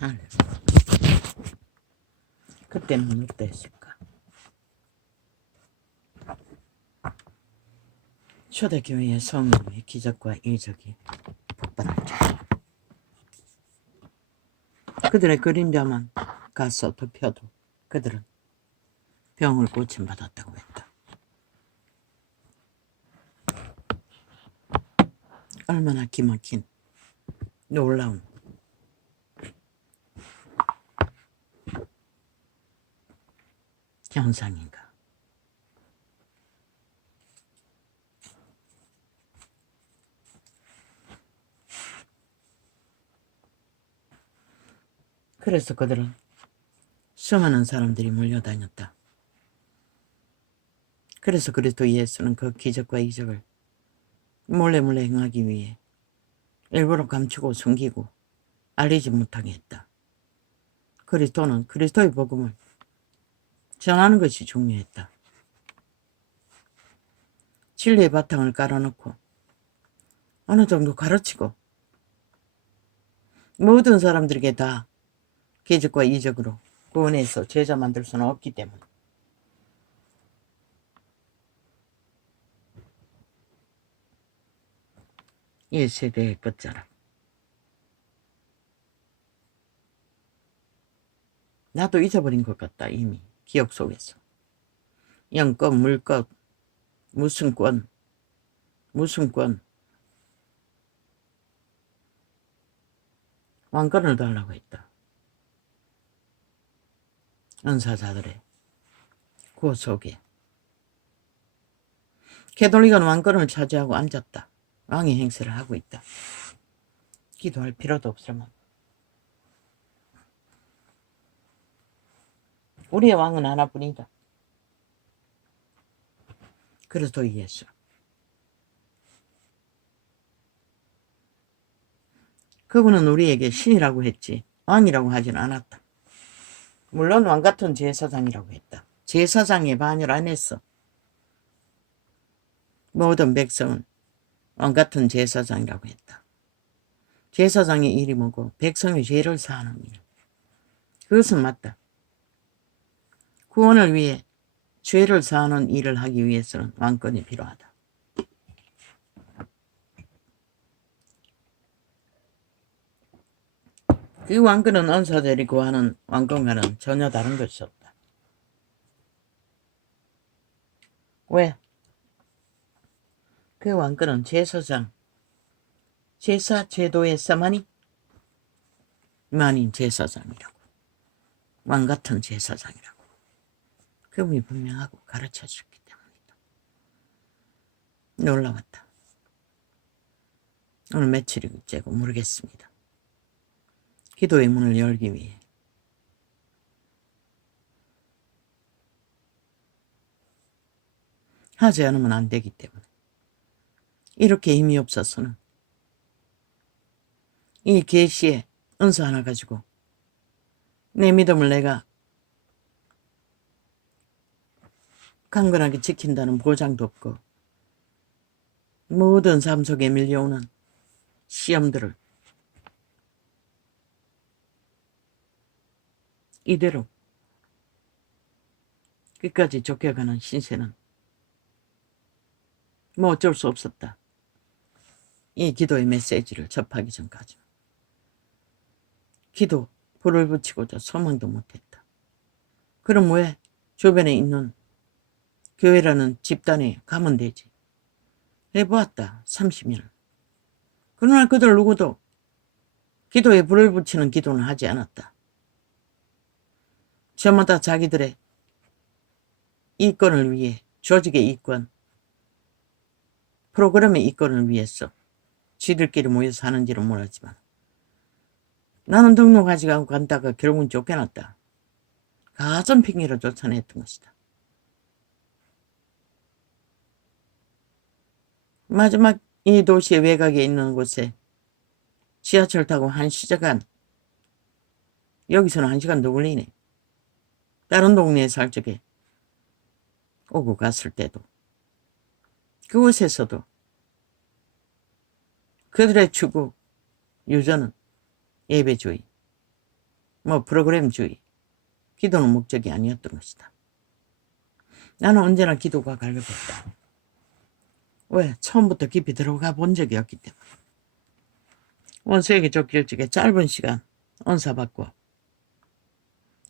참. 그때는 어땠을까? 초대교회의 성령의 기적과 이적이 폭발할 때 그들의 그림자만 가서 덮여도 그들은 병을 고침받았다고 했다. 얼마나 기막힌 놀라운 현상인가. 그래서 그들은 수많은 사람들이 몰려다녔다. 그래서 그리스도 예수는 그 기적과 이적을 몰래 행하기 위해 일부러 감추고 숨기고 알리지 못하게 했다. 그리스도는 그리스도의 복음을 전하는 것이 중요했다. 진리의 바탕을 깔아놓고 어느 정도 가르치고 모든 사람들에게 다 기적과 이적으로 구원해서 제자 만들 수는 없기 때문에 이 세대의 끝자락. 나도 잊어버린 것 같다. 이미 기억 속에서. 영권, 물권, 무슨 권, 왕권을 달라고 했다. 은사자들의 구호 속에 캐톨릭은 왕권을 차지하고 앉았다. 왕의 행세를 하고 있다. 기도할 필요도 없을 만큼. 우리의 왕은 하나뿐이다. 그리스도 예수. 그분은 우리에게 신이라고 했지 왕이라고 하진 않았다. 물론 왕같은 제사장이라고 했다. 제사장에 반열 안 했어. 모든 백성은 왕같은 제사장이라고 했다. 제사장의 일이 뭐고 백성의 죄를 사하는 일. 그것은 맞다. 구원을 위해 죄를 사하는 일을 하기 위해서는 왕권이 필요하다. 그 왕권은 은사들이 구하는 왕권과는 전혀 다른 것이 없다. 왜? 그 왕권은 제사장, 제사 제도에서만이 만인 제사장이라고. 왕같은 제사장이라고. 그분이 분명하고 가르쳐줬기 때문이다. 놀라웠다. 오늘 며칠이고 모르겠습니다. 기도의 문을 열기 위해 하지 않으면 안 되기 때문에 이렇게 힘이 없어서는 이 계시에 은사 하나 가지고 내 믿음을 내가 강건하게 지킨다는 보장도 없고 모든 삶 속에 밀려오는 시험들을 이대로 끝까지 좁혀가는 신세는 뭐 어쩔 수 없었다. 이 기도의 메시지를 접하기 전까지 기도 불을 붙이고자 소망도 못했다. 그럼 왜 주변에 있는 교회라는 집단에 가면 되지. 해보았다. 30년. 그러나 그들 누구도 기도에 불을 붙이는 기도는 하지 않았다. 저마다 자기들의 이권을 위해, 조직의 이권, 프로그램의 이권을 위해서 지들끼리 모여서 하는지는 모르지만 나는 등록하지 않고 간다가 결국은 쫓겨났다. 가전 핑계로 쫓아냈던 것이다. 마지막 이 도시의 외곽에 있는 곳에 지하철 타고 1시간, 여기서는 1시간 더 걸리네. 다른 동네에 살 적에 오고 갔을 때도 그곳에서도 그들의 추구, 유전은 예배주의, 뭐 프로그램주의, 기도는 목적이 아니었던 것이다. 나는 언제나 기도가 갈급했다. 왜? 처음부터 깊이 들어가 본 적이 없기 때문에. 원수에게 쫓길 적에 짧은 시간 언사받고,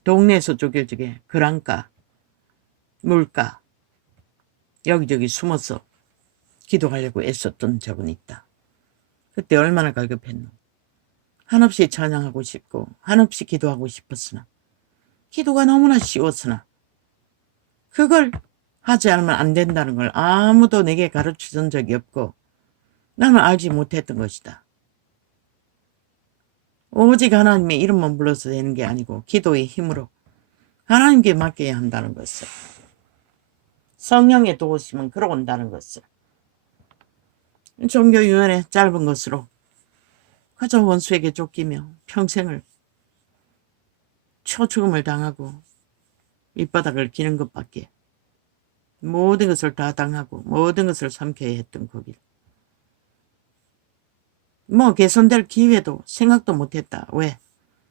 동네에서 쫓길 적에 그랑가, 물가, 여기저기 숨어서 기도하려고 애썼던 적은 있다. 그때 얼마나 갈급했노. 한없이 찬양하고 싶고 한없이 기도하고 싶었으나 기도가 너무나 쉬웠으나 그걸 하지 않으면 안 된다는 걸 아무도 내게 가르쳐준 적이 없고 나는 알지 못했던 것이다. 오직 하나님의 이름만 불러서 되는 게 아니고 기도의 힘으로 하나님께 맡겨야 한다는 것을, 성령의 도우심은 그러고 온다는 것을, 종교유연의 짧은 것으로 그저 원수에게 쫓기며 평생을 초죽음을 당하고 밑바닥을 기는 것밖에, 모든 것을 다 당하고 모든 것을 삼켜야 했던 그 길. 뭐 개선될 기회도 생각도 못했다. 왜?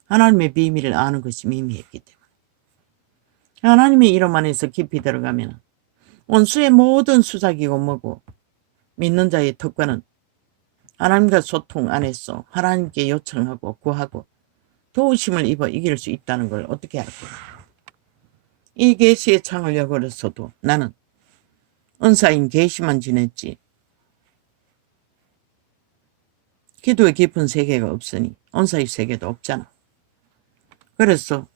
하나님의 비밀을 아는 것이 미미했기 때문에. 하나님의 이름 안에서 깊이 들어가면 원수의 모든 수작이고 뭐고 믿는 자의 특권은 하나님과 소통 안에서 하나님께 요청하고 구하고 도우심을 입어 이길 수 있다는 걸 어떻게 알았겠나. 이 계시의 창을 열어서도 나는 은사인 계시만 지냈지 기도의 깊은 세계가 없으니 은사의 세계도 없잖아. 그래서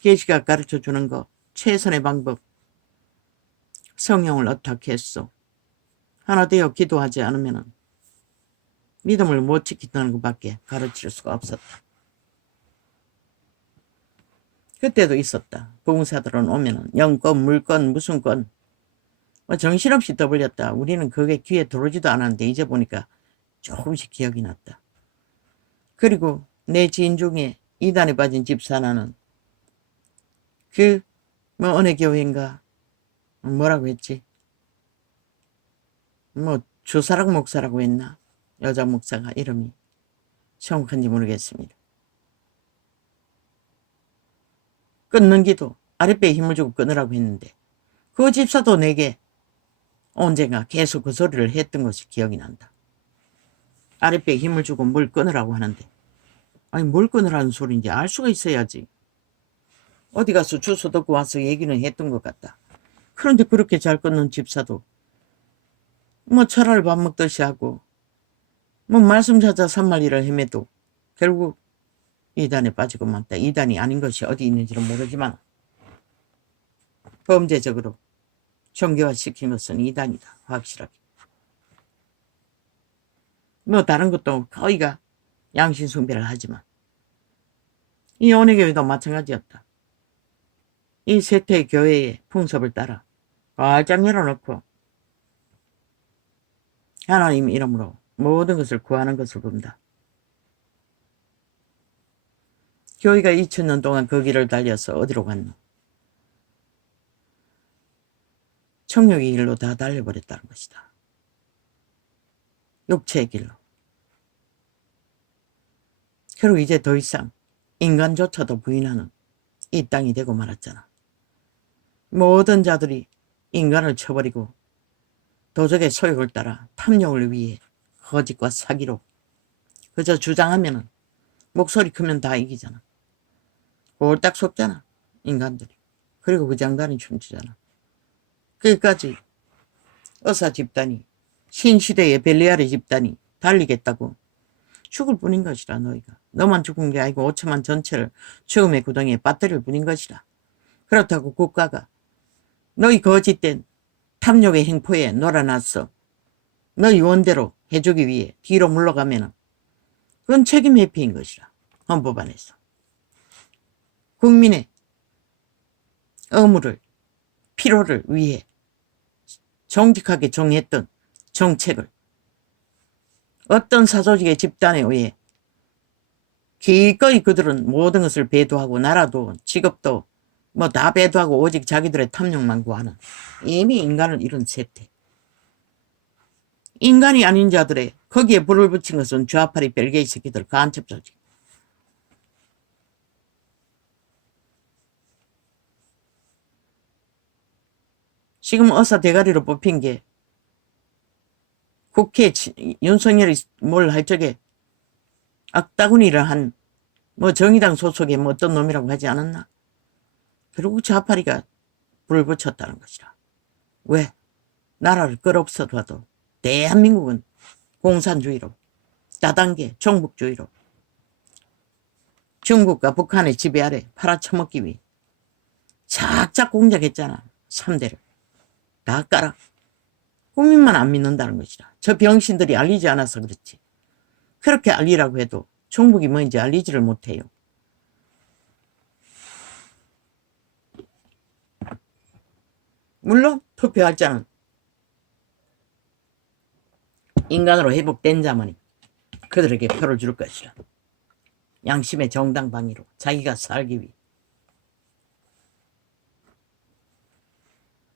계시가 가르쳐주는 거 최선의 방법, 성령을 어떻게 했어. 하나 되어 기도하지 않으면 믿음을 못 지킨다는 것밖에 가르칠 수가 없었다. 그때도 있었다. 부흥사들은 오면은 영권, 물권, 무슨 권 정신없이 떠벌렸다. 우리는 그게 귀에 들어오지도 않았는데 이제 보니까 조금씩 기억이 났다. 그리고 내 지인 중에 이단에 빠진 집사나는 어느 교회인가 뭐라고 했지? 주사랑 목사라고 했나? 여자 목사가 이름이 정확한지 모르겠습니다. 끊는 기도, 아랫배에 힘을 주고 끊으라고 했는데 그 집사도 내게 언젠가 계속 그 소리를 했던 것이 기억이 난다. 아랫배에 힘을 주고 물 끊으라고 하는데 아니 뭘 끊으라는 소리인지 알 수가 있어야지. 어디 가서 주소 듣고 와서 얘기는 했던 것 같다. 그런데 그렇게 잘 끊는 집사도 철화를 밥 먹듯이 하고 말씀 찾아 산말리를 헤매도 결국 이단에 빠지고 말다. 이단이 아닌 것이 어디 있는지는 모르지만 범죄적으로 정교화시킨 것은 이단이다. 확실하게. 다른 것도 거의가 양심숭배를 하지만 이 온해교회도 마찬가지였다. 이 세태 교회의 풍습을 따라 활짝 열어놓고 하나님 이름으로 모든 것을 구하는 것을 본다. 교회가 2000년 동안 그 길을 달려서 어디로 갔노? 청력의 길로 다 달려버렸다는 것이다. 육체의 길로. 그리고 이제 더 이상 인간조차도 부인하는 이 땅이 되고 말았잖아. 모든 자들이 인간을 쳐버리고 도적의 소욕을 따라 탐욕을 위해 거짓과 사기로 그저 주장하면은 목소리 크면 다 이기잖아. 꼴딱 속잖아 인간들이. 그리고 그 장단이 춤추잖아. 끝까지 의사 집단이 신시대의 벨리아르 집단이 달리겠다고 죽을 뿐인 것이라. 너희가 너만 죽은 게 아니고 5천만 전체를 죽음의 구덩이에 빠뜨릴 뿐인 것이라. 그렇다고 국가가 너희 거짓된 탐욕의 행포에 놀아놨어 너희 원대로 해주기 위해 뒤로 물러가면은 그건 책임 회피인 것이라. 헌법 안에서 국민의 의무를 필요를 위해 정직하게 정했던 정책을 어떤 사조직의 집단에 의해 기꺼이 그들은 모든 것을 배도하고 나라도 직업도 다 배도하고 오직 자기들의 탐욕만 구하는 이미 인간을 잃은 세태. 인간이 아닌 자들의 거기에 불을 붙인 것은 좌파리 벨게이 새끼들 간첩 조직. 지금 어사 대가리로 뽑힌 게 국회 윤석열이 뭘 할 적에 악다구니를 한 뭐 정의당 소속의 뭐 어떤 놈이라고 하지 않았나? 그리고 좌파리가 불을 붙였다는 것이라. 왜? 나라를 끌어없어도 대한민국은 공산주의로 다단계 종북주의로 중국과 북한의 지배 아래 팔아쳐먹기 위해 작작 공작했잖아. 3대를 다 깔아. 국민만 안 믿는다는 것이라. 저 병신들이 알리지 않아서 그렇지. 그렇게 알리라고 해도 종북이 뭔지 알리지를 못해요. 물론 투표할 자는 인간으로 회복된 자만이 그들에게 표를 줄 것이라. 양심의 정당방위로 자기가 살기 위해.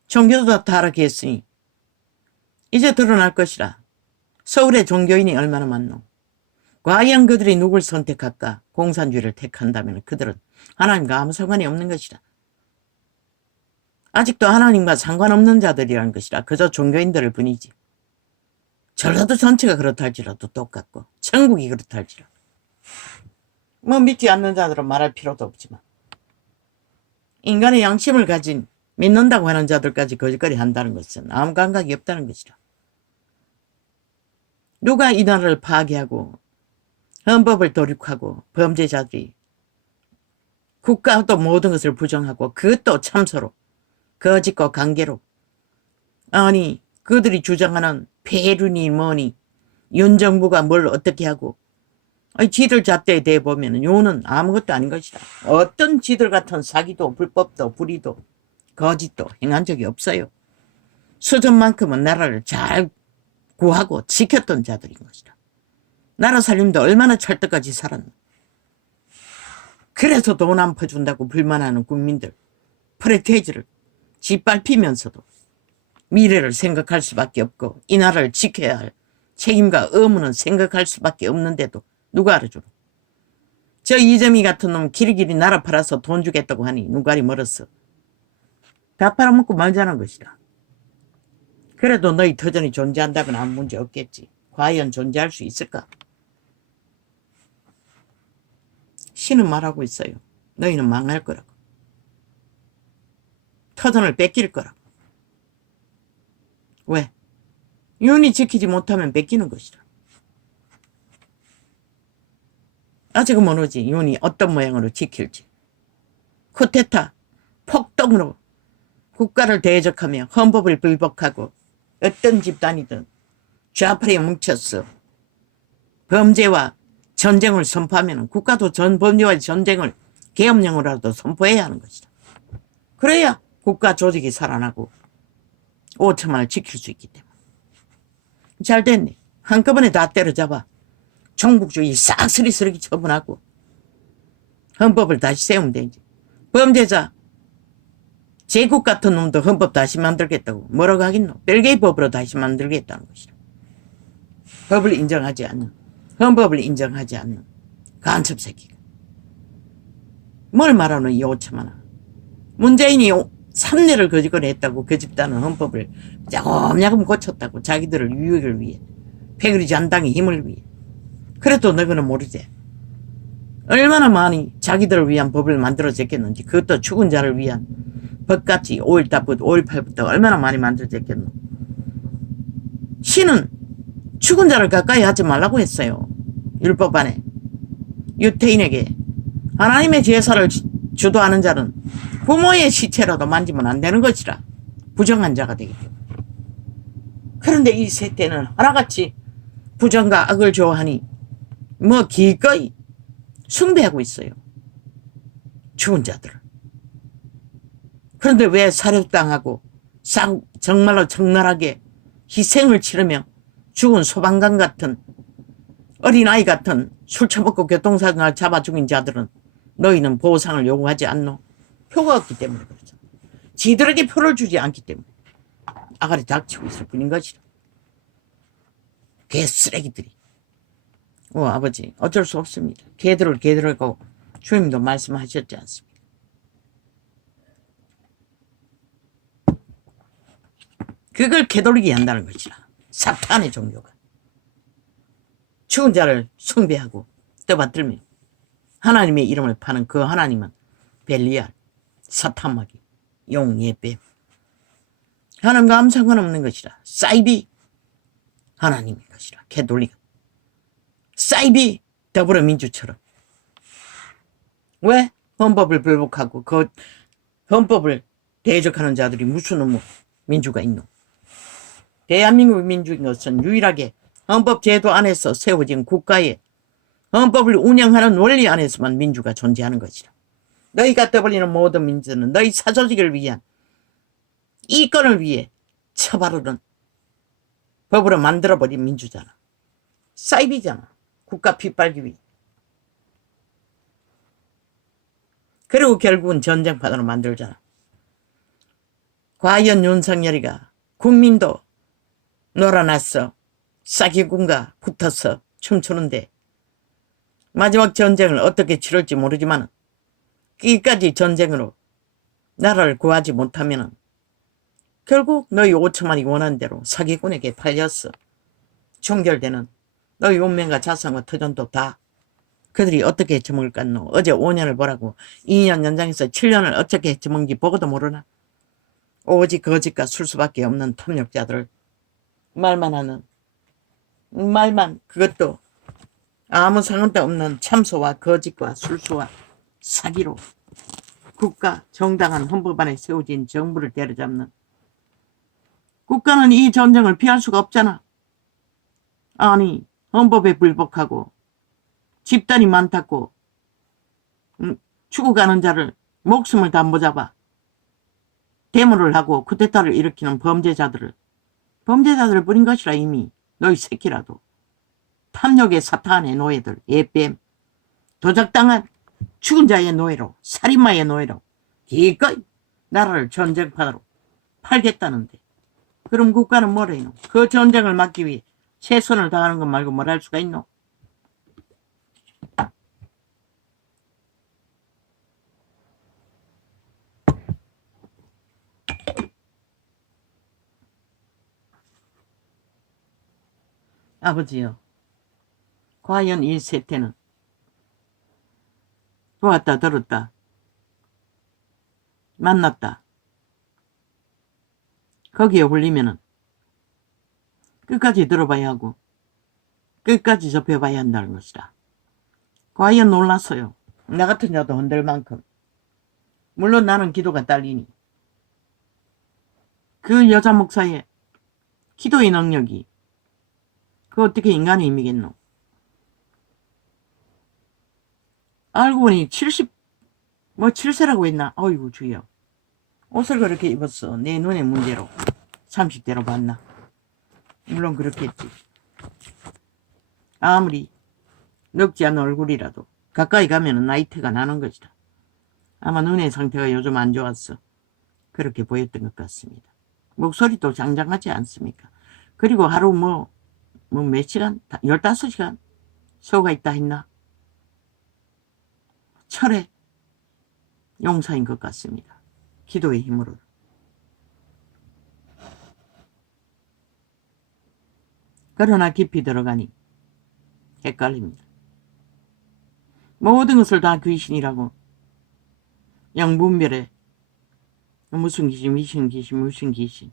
종교도 다 타락했으니 이제 드러날 것이라. 서울의 종교인이 얼마나 많노. 과연 그들이 누굴 선택할까? 공산주의를 택한다면 그들은 하나님과 아무 상관이 없는 것이라. 아직도 하나님과 상관없는 자들이라는 것이라. 그저 종교인들을 뿐이지. 전라도 전체가 그렇다 할지라도 똑같고 천국이 그렇다 할지라도 뭐 믿지 않는 자들은 말할 필요도 없지만 인간의 양심을 가진 믿는다고 하는 자들까지 거짓거리 한다는 것은 아무 감각이 없다는 것이라. 누가 이 나라를 파괴하고 헌법을 도륙하고 범죄자들이 국가도 모든 것을 부정하고 그것도 참소로 거짓과 관계로 아니 그들이 주장하는 폐륜이 뭐니 윤 정부가 뭘 어떻게 하고 지들 잣대에 대해 보면 요는 아무것도 아닌 것이다. 어떤 지들 같은 사기도 불법도 불의도 거짓도 행한 적이 없어요. 수전만큼은 나라를 잘 구하고 지켰던 자들인 것이다. 나라 살림도 얼마나 찰떡같이 살았나. 그래서 돈 안 퍼준다고 불만하는 국민들 프레테이즈를 짓밟히면서도 미래를 생각할 수밖에 없고 이 나라를 지켜야 할 책임과 의무는 생각할 수밖에 없는데도 누가 알아주노. 저 이재미 같은 놈 길이길이 나라 팔아서 돈 주겠다고 하니 눈깔이 멀었어. 다 팔아먹고 말자는 것이다. 그래도 너희 터전이 존재한다면 아무 문제 없겠지. 과연 존재할 수 있을까? 신은 말하고 있어요. 너희는 망할 거라고. 터전을 뺏길 거라고. 왜? 윤이 지키지 못하면 뺏기는 것이다. 아직은 모르지. 윤이 어떤 모양으로 지킬지. 쿠데타, 폭동으로 국가를 대적하며 헌법을 불복하고 어떤 집단이든 좌파에 뭉쳤어. 범죄와 전쟁을 선포하면 국가도 범죄와 전쟁을 계엄령으로라도 선포해야 하는 것이다. 그래야 국가 조직이 살아나고 5천만을 지킬 수 있기 때문에. 잘 됐네. 한꺼번에 다 때려잡아. 종북주의 싹 스리스리 처분하고 헌법을 다시 세우면 되지. 범죄자 제국 같은 놈도 헌법 다시 만들겠다고 뭐라고 하겠노. 벨기에 법으로 다시 만들겠다는 것이다. 법을 인정하지 않는, 헌법을 인정하지 않는 간첩 새끼가. 뭘 말하노 이 5천만원. 문재인이 3년을 거짓거리 했다고 그 집단은 헌법을 야금야금 고쳤다고 자기들을 유익을 위해 패거리 잔당의 힘을 위해. 그래도 너희는 모르지. 얼마나 많이 자기들을 위한 법을 만들어졌겠는지. 그것도 죽은 자를 위한 법같이 5.18부터 얼마나 많이 만들어졌겠노. 신은 죽은 자를 가까이 하지 말라고 했어요. 율법 안에. 유태인에게 하나님의 제사를 주도하는 자는 부모의 시체라도 만지면 안 되는 것이라. 부정한 자가 되기 때문에. 그런데 이 세대는 하나같이 부정과 악을 좋아하니 뭐 기꺼이 숭배하고 있어요. 죽은 자들을. 그런데 왜 사륙당하고 정말로 적나라하게 희생을 치르며 죽은 소방관 같은 어린아이 같은 술 처먹고 교통사고를 잡아 죽인 자들은 너희는 보상을 요구하지 않노? 표가 없기 때문에 그렇죠. 지들에게 표를 주지 않기 때문에 아가리 닥치고 있을 뿐인 것이라. 개쓰레기들이. 아버지 어쩔 수 없습니다. 개들을 개들고 주님도 말씀하셨지 않습니까? 그걸 되돌리게 한다는 것이라. 사탄의 종교가. 죽은 자를 숭배하고 떠받들며 하나님의 이름을 파는 그 하나님은 벨리알, 사탄마귀, 용, 예뱀. 하나님과 아무 상관없는 것이라. 사이비 하나님의 것이라. 개돌리가. 사이비 더불어민주처럼. 왜? 헌법을 불복하고 그 헌법을 대적하는 자들이 무슨 놈의 민주가 있노? 대한민국 민주인 것은 유일하게 헌법 제도 안에서 세워진 국가의 헌법을 운영하는 원리 안에서만 민주가 존재하는 것이라. 너희가 떠벌리는 모든 민주는 너희 사조직을 위한 이권을 위해 처바르는 법으로 만들어버린 민주잖아. 사이비잖아. 국가 핏발기 위해. 그리고 결국은 전쟁판으로 만들잖아. 과연 윤석열이가 국민도 놀아놨어. 사기꾼과 붙어서 춤추는데 마지막 전쟁을 어떻게 치를지 모르지만 끝까지 전쟁으로 나라를 구하지 못하면 결국 너희 5천만이 원하는 대로 사기꾼에게 팔렸어. 종결되는 너희 운명과 자산과 터전도 다 그들이 어떻게 해쳐먹을 깐노. 어제 5년을 보라고 2년 연장해서 7년을 어떻게 해쳐먹는지 보고도 모르나. 오직 거짓과 술수밖에 없는 탐욕자들. 말만 하는, 말만, 그것도 아무 상관도 없는 참소와 거짓과 술수와 사기로 국가 정당한 헌법 안에 세워진 정부를 때려잡는. 국가는 이 전쟁을 피할 수가 없잖아. 아니 헌법에 불복하고 집단이 많다고 죽어가는 자를 목숨을 다 못 잡아 데모를 하고 쿠데타를 일으키는 범죄자들을 부린 것이라. 이미 너희 새끼라도. 탐욕의 사탄의 노예들, 예뱀, 도적당한 죽은 자의 노예로, 살인마의 노예로 기꺼이 나라를 전쟁판으로 팔겠다는데 그럼 국가는 뭐라 해노? 그 전쟁을 막기 위해 최선을 다하는 것 말고 뭘 할 수가 있노? 아버지요, 과연 이 세태는 보았다 들었다 만났다 거기에 올리면은 끝까지 들어봐야 하고 끝까지 접해봐야 한다는 것이다. 과연 놀랐어요. 나 같은 자도 흔들 만큼. 물론 나는 기도가 딸리니 그 여자 목사의 기도의 능력이 그 어떻게 인간의 힘이겠노. 알고 보니 7세라고 했나. 어이구 주여. 옷을 그렇게 입었어. 내 눈의 문제로 30대로 봤나. 물론 그렇겠지. 아무리 늙지 않은 얼굴이라도 가까이 가면 나이트가 나는 것이다. 아마 눈의 상태가 요즘 안 좋았어. 그렇게 보였던 것 같습니다. 목소리도 장장하지 않습니까? 그리고 하루 몇 시간? 15시간 소가 있다 했나? 철의 용사인 것 같습니다. 기도의 힘으로. 그러나 깊이 들어가니 헷갈립니다. 모든 것을 다 귀신이라고. 영분별에 무슨 귀신.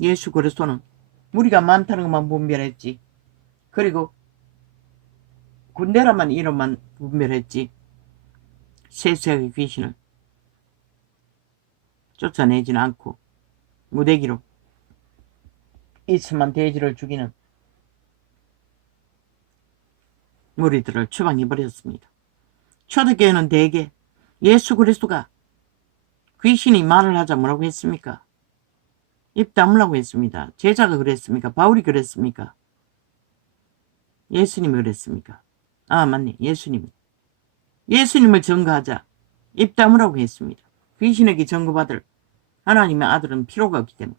예수 그리스도는 우리가 많다는 것만 분별했지. 그리고 군대라만 이름만 분별했지. 세세하게 귀신을 쫓아내지는 않고 무대기로 있으면 돼지를 죽이는 무리들을 추방해버렸습니다. 초대교회는 대개 예수 그리스도가 귀신이 말을 하자 뭐라고 했습니까? 입 다물라고 했습니다. 제자가 그랬습니까? 바울이 그랬습니까? 예수님이 그랬습니까? 아 맞네, 예수님을 증거하자. 입 다물라고 했습니다. 귀신에게 증거받을 하나님의 아들은 필요가 없기 때문에.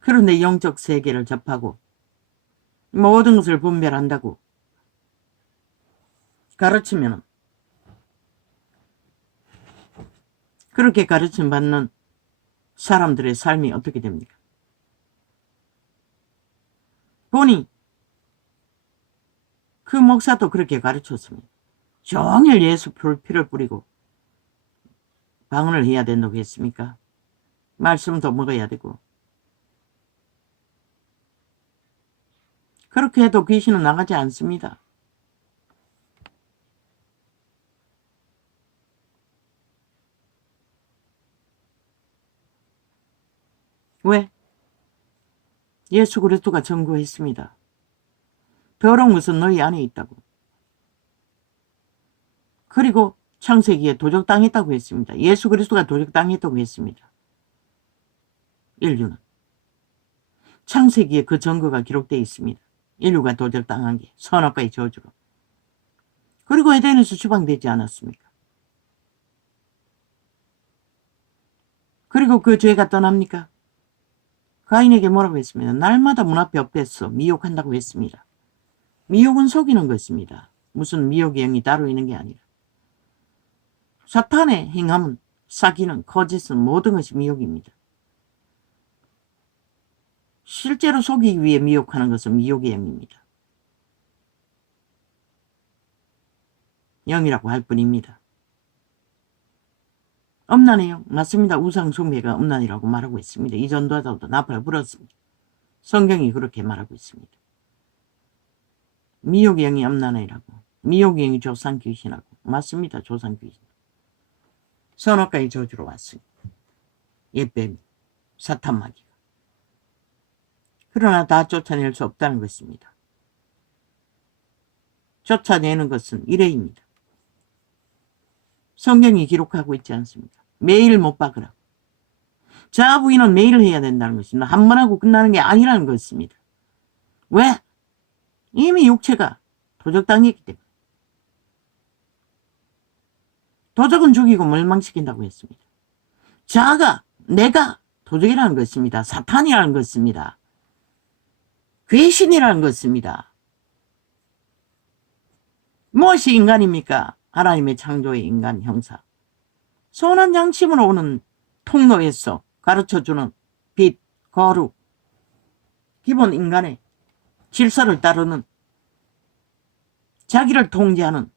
그런데 영적 세계를 접하고 모든 것을 분별한다고 가르치면 그렇게 가르침 받는 사람들의 삶이 어떻게 됩니까? 보니 그 목사도 그렇게 가르쳤습니다. 종일 예수 피를 뿌리고 방언을 해야 된다고 했습니까? 말씀도 먹어야 되고. 그렇게 해도 귀신은 나가지 않습니다. 왜? 예수 그리스도가 증거했습니다. 더러운 것은 너희 안에 있다고. 그리고 창세기에 도적당했다고 했습니다. 예수 그리스도가 도적당했다고 했습니다. 인류는. 창세기에 그 증거가 기록되어 있습니다. 인류가 도적당한 게 선악과의 저주로. 그리고 에덴에서 추방되지 않았습니까? 그리고 그 죄가 떠납니까? 가인에게 뭐라고 했습니다. 날마다 문 앞에 엎드려 미혹한다고 했습니다. 미혹은 속이는 것입니다. 무슨 미혹의 영이 따로 있는 게 아니라. 사탄의 행함은, 사기는, 거짓은 모든 것이 미혹입니다. 실제로 속이기 위해 미혹하는 것은 미혹의 영입니다. 영이라고 할 뿐입니다. 엄난해요. 맞습니다. 우상숭배가 엄난이라고 말하고 있습니다. 이 전도자도 나팔 불었습니다. 성경이 그렇게 말하고 있습니다. 미혹의 영이 엄난해라고. 미혹의 영이 조상귀신하고. 맞습니다. 조상귀신. 선악과의 저주로 왔습니다. 옛뱀이, 사탄마귀가. 그러나 다 쫓아낼 수 없다는 것입니다. 쫓아내는 것은 이래입니다. 성경이 기록하고 있지 않습니까? 매일 못 박으라. 자아 부인은 매일 해야 된다는 것입니다. 한 번 하고 끝나는 게 아니라는 것입니다. 왜? 이미 육체가 도적당했기 때문에. 도적은 죽이고 멸망시킨다고 했습니다. 자아가, 내가 도적이라는 것입니다. 사탄이라는 것입니다. 귀신이라는 것입니다. 무엇이 인간입니까? 하나님의 창조의 인간 형사. 선한 양심으로 오는 통로에서 가르쳐주는 빛, 거룩, 기본 인간의 질서를 따르는, 자기를 통제하는,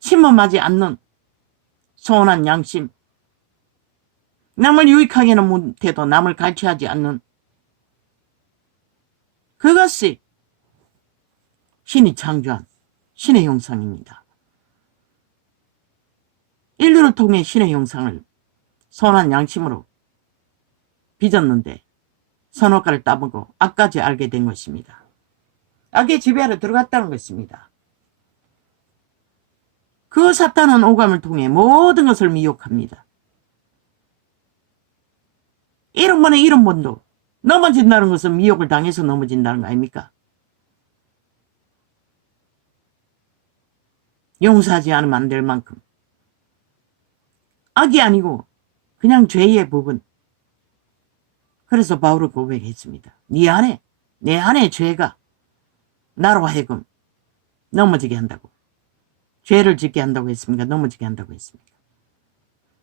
침범하지 않는 선한 양심, 남을 유익하게는 못해도 남을 갈취하지 않는, 그것이 신이 창조한 신의 형상입니다. 인류를 통해 신의 형상을 선한 양심으로 빚었는데 선악과를 따보고 악까지 알게 된 것입니다. 악의 지배하러 들어갔다는 것입니다. 그 사탄은 오감을 통해 모든 것을 미혹합니다. 1원번에 1원번도 넘어진다는 것은 미혹을 당해서 넘어진다는 거 아닙니까? 용서하지 않으면 안 될 만큼. 악이 아니고 그냥 죄의 부분. 그래서 바울은 고백했습니다. 내 안에 죄가 나로 하여금 넘어지게 한다고. 죄를 짓게 한다고 했습니까? 넘어지게 한다고 했습니까?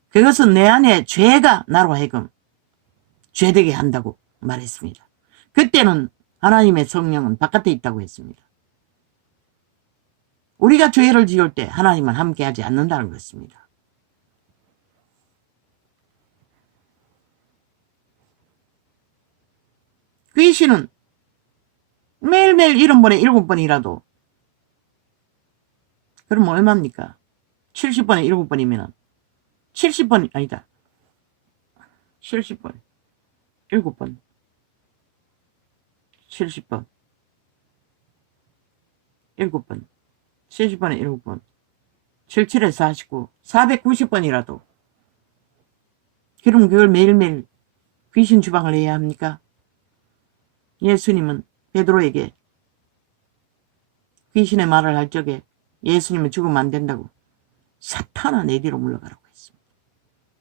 그것은 내 안에 죄가 나로 하여금 죄되게 한다고 말했습니다. 그때는 하나님의 성령은 바깥에 있다고 했습니다. 우리가 죄를 지을 때 하나님은 함께하지 않는다는 것입니다. 귀신은 매일매일 1번에 7번이라도 그럼 얼마입니까? 70번에 7번이면 70번 아니다. 70번 7번 70번 7번 70번에 7번 77에 49 490번이라도 그럼 그걸 매일매일 귀신 주방을 해야 합니까? 예수님은 베드로에게 귀신의 말을 할 적에 예수님은 죽으면 안 된다고 사탄아 내 뒤로 물러가라고 했습니다.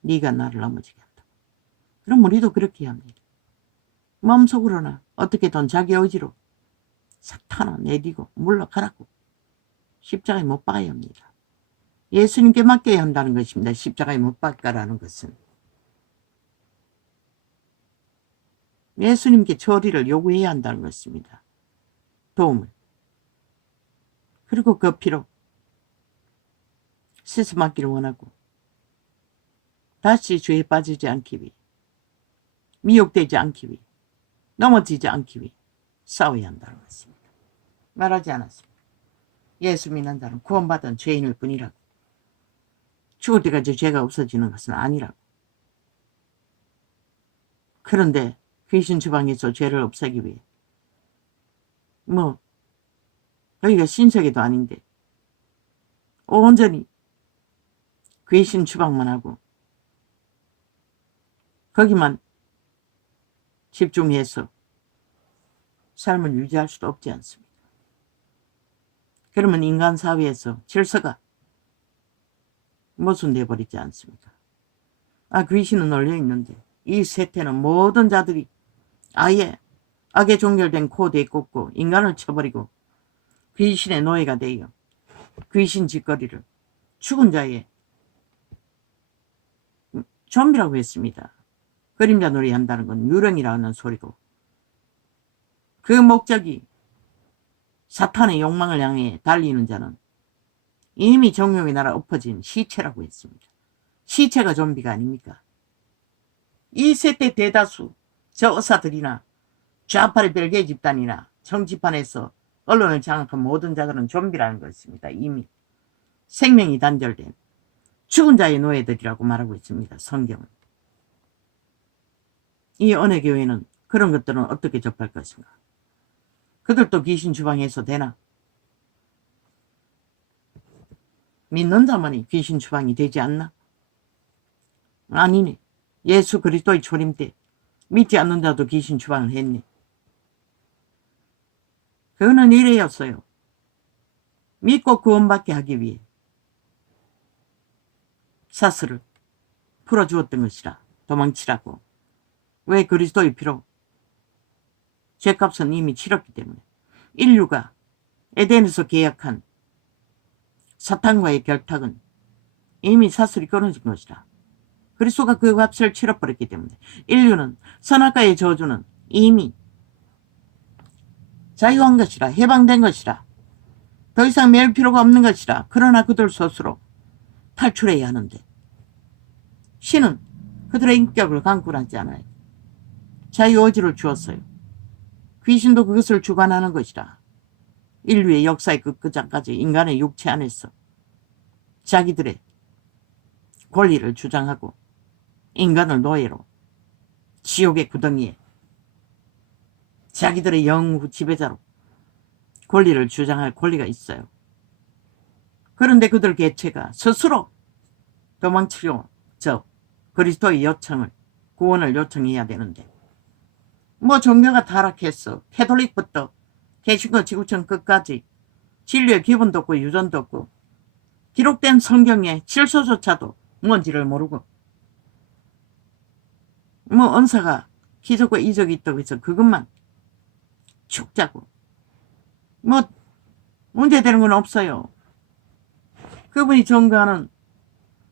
네가 나를 넘어지게 한다고. 그럼 우리도 그렇게 해야 합니다. 마음속으로나 어떻게든 자기 의지로 사탄아 내 뒤로 물러가라고 십자가에 못 박아야 합니다. 예수님께 맡겨야 한다는 것입니다. 십자가에 못 박가라는 것은. 예수님께 처리를 요구해야 한다는 것입니다. 도움을. 그리고 그 피로 씻어 맡기를 원하고 다시 죄에 빠지지 않기 위해, 미혹되지 않기 위해, 넘어지지 않기 위해 싸워야 한다는 것입니다. 말하지 않았습니다. 예수 믿는 자는 구원받은 죄인일 뿐이라고. 죽을 때까지 죄가 없어지는 것은 아니라고. 그런데 귀신 주방에서 죄를 없애기 위해 여기가 신세계도 아닌데 온전히 귀신 주방만 하고 거기만 집중해서 삶을 유지할 수도 없지 않습니다. 그러면 인간 사회에서 질서가 모순돼 버리지 않습니까? 귀신은 널려 있는데 이 세태는 모든 자들이 아예 악에 종결된 코드에 꽂고 인간을 쳐버리고 귀신의 노예가 되어 귀신 짓거리를 죽은 자의 좀비라고 했습니다. 그림자 놀이 한다는 건 유령이라는 소리고, 그 목적이 사탄의 욕망을 향해 달리는 자는 이미 정욕의 나라 엎어진 시체라고 했습니다. 시체가 좀비가 아닙니까? 이 세대 대다수 저 의사들이나 좌파의 별개 집단이나 정치판에서 언론을 장악한 모든 자들은 좀비라는 것입니다. 이미 생명이 단절된 죽은 자의 노예들이라고 말하고 있습니다. 성경은. 이 은혜교회는 그런 것들은 어떻게 접할 것인가? 그들도 귀신 주방에서 되나? 믿는 자만이 귀신 주방이 되지 않나? 아니네. 예수 그리스도의 초림 때 믿지 않는 자도 귀신 주방을 했네. 그거는 이래였어요. 믿고 구원받게 하기 위해 사슬을 풀어주었던 것이라. 도망치라고. 왜? 그리스도의 피로 죄값은 이미 치렀기 때문에. 인류가 에덴에서 계약한 사탄과의 결탁은 이미 사슬이 끊어진 것이라. 그리스도가 그 값을 치러버렸기 때문에 인류는 선악과의 저주는 이미 자유한 것이라. 해방된 것이라. 더 이상 매일 필요가 없는 것이라. 그러나 그들 스스로 탈출해야 하는데 신은 그들의 인격을 강구하지 않아요. 자유의지를 주었어요. 귀신도 그것을 주관하는 것이라. 인류의 역사의 끝까지 인간의 육체 안에서 자기들의 권리를 주장하고 인간을 노예로 지옥의 구덩이에 자기들의 영구 지배자로 권리를 주장할 권리가 있어요. 그런데 그들 개체가 스스로 도망치려 그리스도의 요청을, 구원을 요청해야 되는데 종교가 타락했어. 캐톨릭부터 개신교 지구촌 끝까지 진리의 기본도 없고 유전도 없고 기록된 성경의 질서조차도 뭔지를 모르고 은사가 기적과 이적이 있다고 해서 그것만 축자고 문제되는 건 없어요. 그분이 전가하는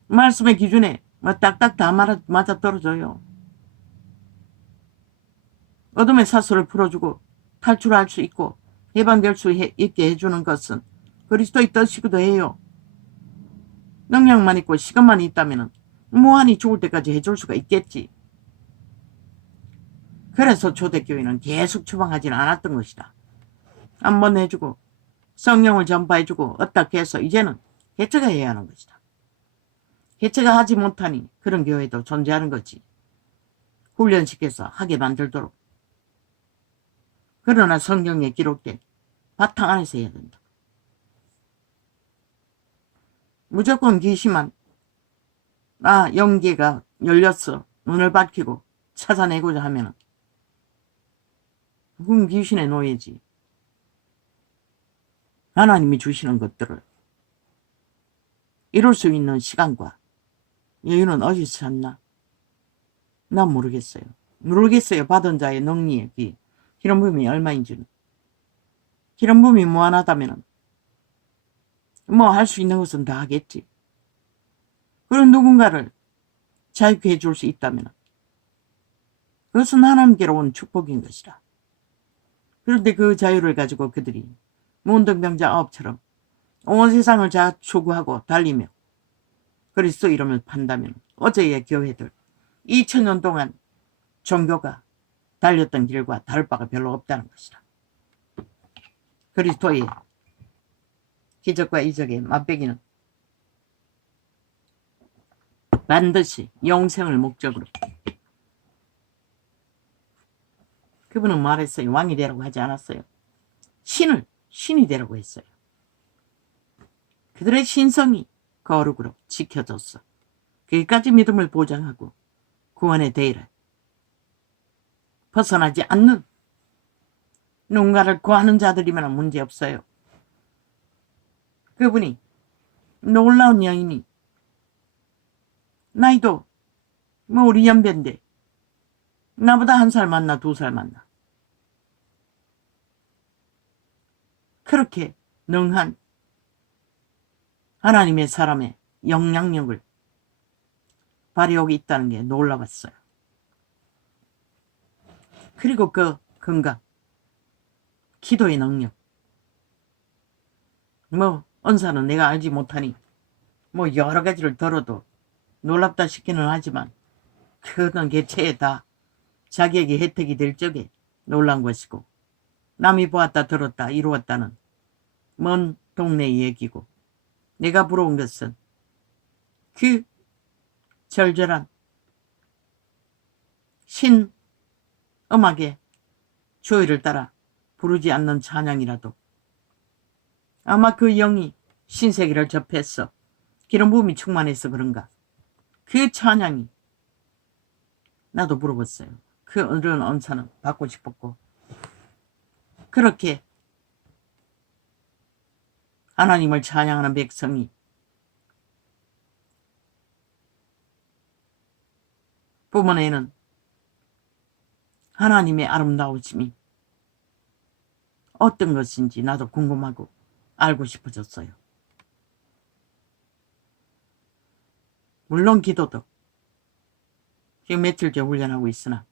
말씀의 기준에 딱딱 다 맞아 떨어져요. 어둠의 사슬을 풀어주고 탈출할 수 있고 해방될 수 있게 해주는 것은 그리스도의 뜻이기도 해요. 능력만 있고 시간만 있다면 무한히 죽을 때까지 해줄 수가 있겠지. 그래서 초대교회는 계속 추방하지는 않았던 것이다. 한번 해주고 성령을 전파해주고 어떻게 해서 이제는 개척을 해야 하는 것이다. 개척을 하지 못하니 그런 교회도 존재하는 거지. 훈련시켜서 하게 만들도록. 그러나 성경에 기록된 바탕 안에서 해야 된다. 무조건 귀신만 영계가 열렸어. 눈을 밝히고 찾아내고자 하면은 그건 귀신의 노예지. 하나님이 주시는 것들을 이룰 수 있는 시간과 여유는 어디서 찾나? 난 모르겠어요. 받은 자의 능력이 기름 부음이 얼마인지는. 기름 부음이 무한하다면 할 수 있는 것은 다 하겠지. 그런 누군가를 자유케 해줄 수 있다면 그것은 하나님께로 온 축복인 것이라. 그런데 그 자유를 가지고 그들이 문둥병자 아홉처럼 온 세상을 추구하고 달리며 그리스도 이름을 판다면 어제의 교회들 2000년 동안 종교가 달렸던 길과 다를 바가 별로 없다는 것이라. 그리스도의 기적과 이적의 맛배기는 반드시 영생을 목적으로. 그분은 말했어요. 왕이 되라고 하지 않았어요. 신이 되라고 했어요. 그들의 신성이 거룩으로 지켜졌어. 거기까지 믿음을 보장하고 구원의 대의를 벗어나지 않는 누군가를 구하는 자들이면 문제없어요. 그분이 놀라운 여인이 나이도 우리 연배인데 나보다 1살 많나 2살 많나 그렇게 능한 하나님의 사람의 영향력을 발휘하고 있다는 게 놀라웠어요. 그리고 그 건강, 기도의 능력, 은사는 내가 알지 못하니 여러 가지를 들어도 놀랍다 싶기는 하지만 그건 개체에 다 자기에게 혜택이 될 적에 놀란 것이고 남이 보았다 들었다 이루었다는 먼 동네 얘기고 내가 부러운 것은 그 절절한 신음악의 조율을 따라 부르지 않는 찬양이라도 아마 그 영이 신세계를 접했어. 기름 부음이 충만해서 그런가. 그 찬양이 나도 부르겠어요. 그런 은사는 받고 싶었고 그렇게 하나님을 찬양하는 백성이 뿜어내는 하나님의 아름다우심이 어떤 것인지 나도 궁금하고 알고 싶어졌어요. 물론 기도도 지금 며칠째 훈련하고 있으나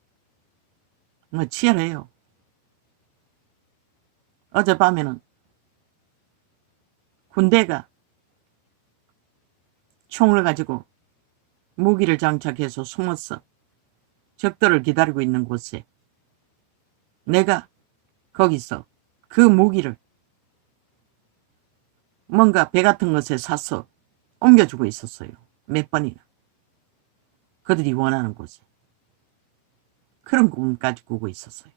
치열해요. 어젯밤에는 군대가 총을 가지고 무기를 장착해서 숨었어. 적들을 기다리고 있는 곳에 내가 거기서 그 무기를 뭔가 배 같은 것에 사서 옮겨주고 있었어요. 몇 번이나. 그들이 원하는 곳에. 그런 꿈까지 꾸고 있었어요.